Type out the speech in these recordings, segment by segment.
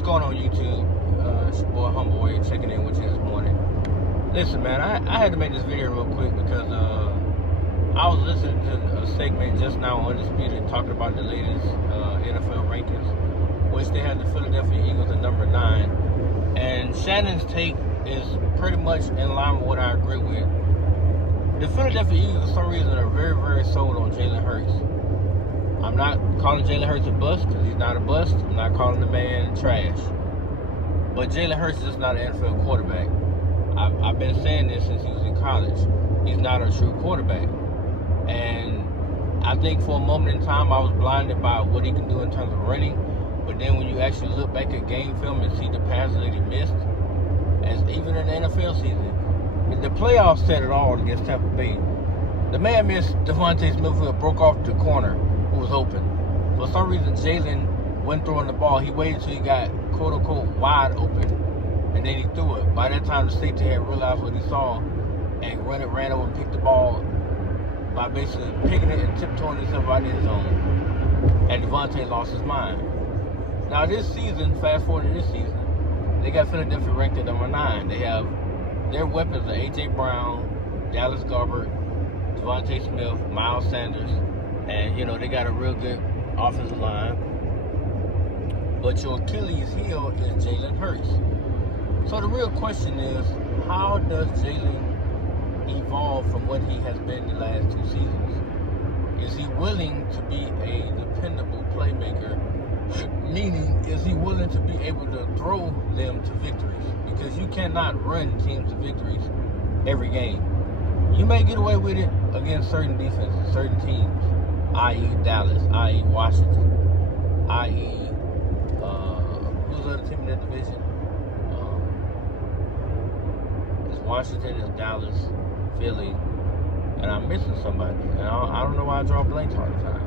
What's going on YouTube? It's your boy Homeboy checking in with you this morning. Listen, man, I had to make this video real quick because I was listening to a segment just now on Undisputed talking about the latest NFL rankings, which they had the Philadelphia Eagles at number 9. And Shannon's take is pretty much in line with what I agree with. The Philadelphia Eagles, for some reason, are very, very sold on Jalen Hurts. I'm not calling Jalen Hurts a bust because he's not a bust. I'm not calling the man trash. But Jalen Hurts is just not an NFL quarterback. I've been saying this since he was in college. He's not a true quarterback. And I think for a moment in time, I was blinded by what he can do in terms of running. But then when you actually look back at game film and see the passes that he missed, as even in the NFL season, the playoffs said it all against Tampa Bay. The man missed Devontae Smith, who broke off the corner, who was open. For some reason, Jalen wasn't throwing the ball. He waited until he got quote-unquote wide open, and then he threw it. By that time, the safety had realized what he saw and ran over and picked the ball by basically picking it and tiptoeing himself out of his zone. And Devontae lost his mind. Now this season, fast forward to this season, they got Philadelphia ranked at number 9. They have their weapons are A.J. Brown, Dallas Goedert, Devontae Smith, Miles Sanders, and they got a real good offensive line. But your Achilles heel is Jalen Hurts. So the real question is, how does Jalen evolve from what he has been the last 2 seasons? Is he willing to be a dependable playmaker? Meaning, is he willing to be able to throw them to victories? Because you cannot run teams to victories every game. You may get away with it against certain defenses, certain teams, i.e. Dallas, i.e. Washington, i.e. Who's the other team in that division? It's Washington, it's Dallas, Philly, and I'm missing somebody. And I don't know why I draw blanks all the time.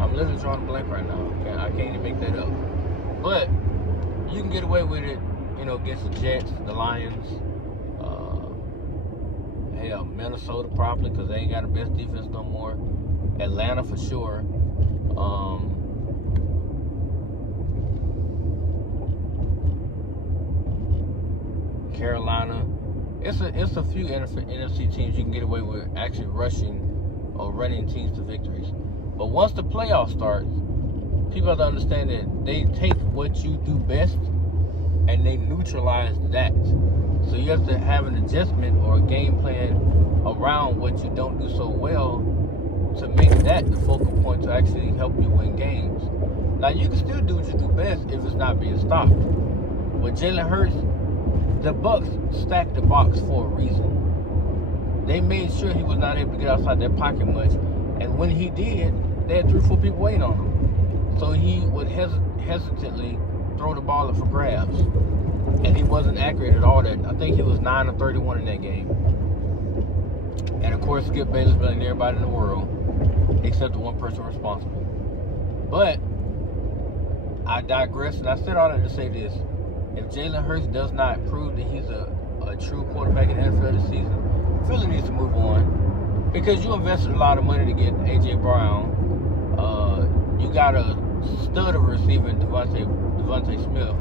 I'm literally drawing a blank right now. I can't even make that up. But you can get away with it, against the Jets, the Lions, hell, Minnesota probably, because they ain't got the best defense no more. Atlanta for sure. Carolina. It's a few NFC teams you can get away with actually rushing or running teams to victories. But once the playoffs starts, people have to understand that they take what you do best and they neutralize that. So you have to have an adjustment or a game plan around what you don't do so well to make that the focal point to actually help you win games. Now you can still do what you do best if it's not being stopped. With Jalen Hurts, the Bucks stacked the box for a reason. They made sure he was not able to get outside their pocket much. And when he did, they had 3 or 4 people waiting on him. So he would hesitantly throw the ball up for grabs. And he wasn't accurate at all. I think he was 9 of 31 in that game. And of course, Skip Bayless blaming everybody in the world, except the one person responsible. But I digress, and I said all that to say this. If Jalen Hurts does not prove that he's a true quarterback in the NFL this season, Philly needs to move on. Because you invested a lot of money to get A.J. Brown. You got a stud of a receiver in Devontae Smith.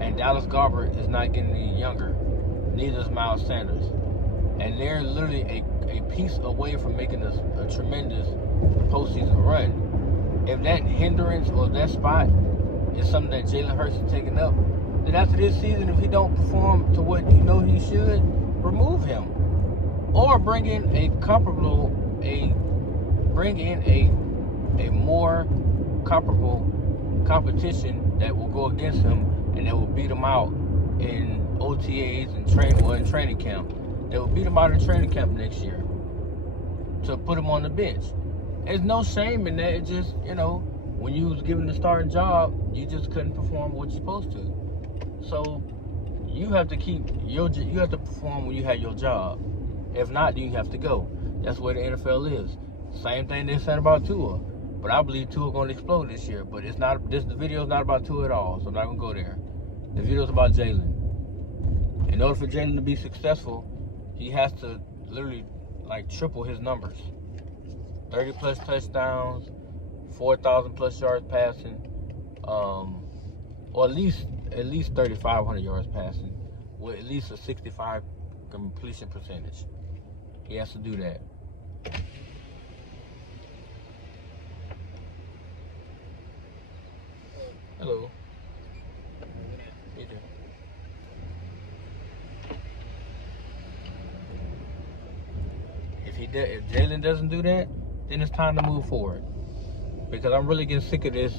And Dallas Goedert is not getting any younger. Neither is Miles Sanders. And they're literally a piece away from making a tremendous postseason run. If that hindrance or that spot is something that Jalen Hurts is taking up, then after this season, if he don't perform to what you know he should, remove him. Or bring in a more comparable competition that will go against him and that will beat him out in OTAs and training camp. They will beat him out in training camp next year to put him on the bench. There's no shame in that. It's just, when you was given the starting job, you just couldn't perform what you're supposed to. So you have to you have to perform when you have your job. If not, then you have to go. That's where the NFL is. Same thing they're saying about Tua. But I believe Tua going to explode this year. But it's not. The video is not about Tua at all, so I'm not going to go there. The video is about Jalen. In order for Jalen to be successful, he has to literally triple his numbers. 30 plus touchdowns, 4,000 plus yards passing, or at least 3,500 yards passing, with at least a 65 completion percentage. He has to do that. Hello. Either. If Jalen doesn't do that, then it's time to move forward. Because I'm really getting sick of this.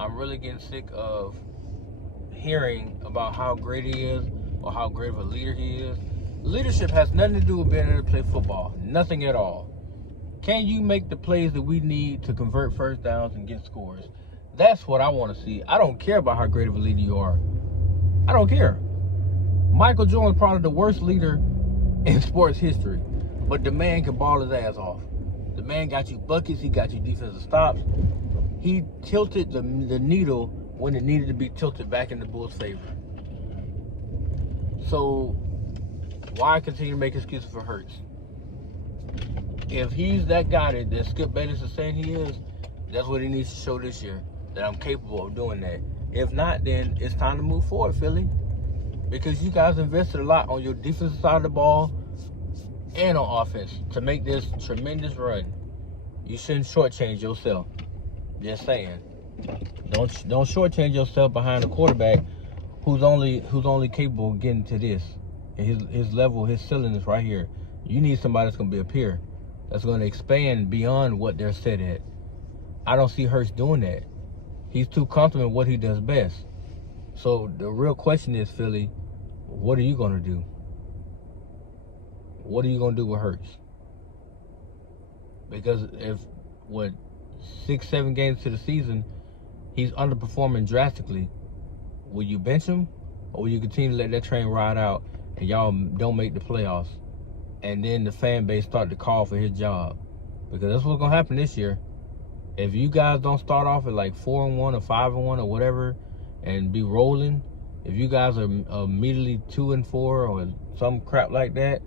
I'm really getting sick of hearing about how great he is or how great of a leader he is. Leadership has nothing to do with being able to play football. Nothing at all. Can you make the plays that we need to convert first downs and get scores? That's what I want to see. I don't care about how great of a leader you are. I don't care. Michael Jordan is probably the worst leader in sports history, but the man can ball his ass off. The man got you buckets. He got you defensive stops. He tilted the needle when it needed to be tilted back in the Bulls' favor. So why continue to make excuses for Hurts? If he's that guy that Skip Bayless is saying he is, that's what he needs to show this year, that I'm capable of doing that. If not, then it's time to move forward, Philly. Because you guys invested a lot on your defensive side of the ball and on offense to make this tremendous run. You shouldn't shortchange yourself. Just saying. Don't shortchange yourself behind a quarterback who's only capable of getting to this. And his level, his ceiling is right here. You need somebody that's going to be a peer, that's going to expand beyond what they're set at. I don't see Hurts doing that. He's too comfortable in what he does best. So the real question is, Philly, what are you going to do? What are you going to do with Hurts? Because if, 6-7 games to the season, he's underperforming drastically, will you bench him? Or will you continue to let that train ride out and y'all don't make the playoffs? And then the fan base start to call for his job. Because that's what's going to happen this year. If you guys don't start off at like 4-1 or 5-1 or whatever and be rolling, if you guys are immediately 2-4 or some crap like that,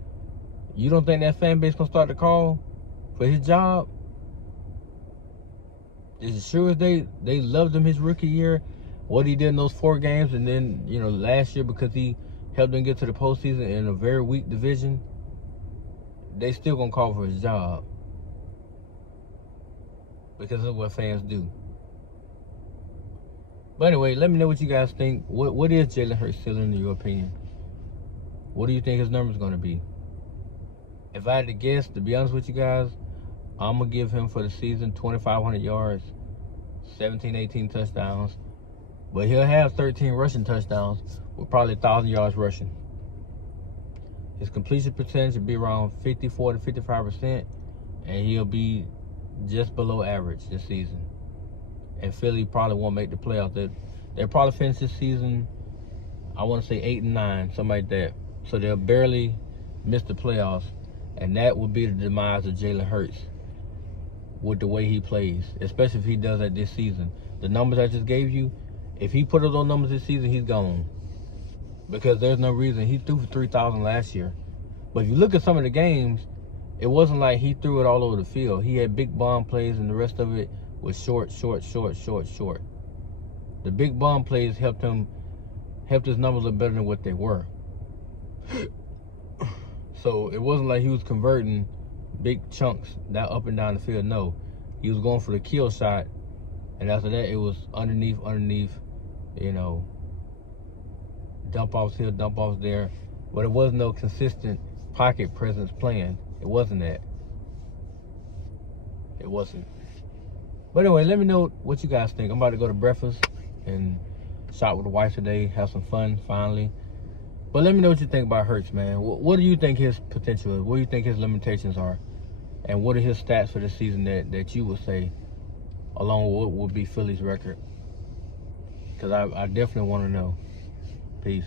you don't think that fan base going to start to call for his job? As sure as they loved him his rookie year, what he did in those 4 games, and then, last year because he helped them get to the postseason in a very weak division, they still going to call for his job. Because of what fans do. But anyway, let me know what you guys think. What is Jalen Hurts still in your opinion? What do you think his number's going to be? If I had to guess, to be honest with you guys, I'm going to give him for the season 2,500 yards, 17, 18 touchdowns. But he'll have 13 rushing touchdowns with probably 1,000 yards rushing. His completion percentage will be around 54 to 55%, and he'll be just below average this season. And Philly probably won't make the playoffs. They'll probably finish this season, I want to say 8-9, something like that. So they'll barely miss the playoffs. And that would be the demise of Jalen Hurts with the way he plays, especially if he does that this season. The numbers I just gave you, if he put up those numbers this season, he's gone. Because there's no reason. He threw for 3,000 last year. But if you look at some of the games, it wasn't like he threw it all over the field. He had big bomb plays, and the rest of it was short. The big bomb plays helped his numbers look better than what they were. So it wasn't like he was converting big chunks that up and down the field. No, he was going for the kill shot, and after that it was underneath, dump offs here, dump offs there. But it was no consistent pocket presence playing. It wasn't that. It wasn't. But anyway, let me know what you guys think. I'm about to go to breakfast and shop with the wife today, have some fun finally. But let me know what you think about Hurts, man. What do you think his potential is? What do you think his limitations are? And what are his stats for this season that you would say, along with what would be Philly's record? Because I definitely want to know. Peace.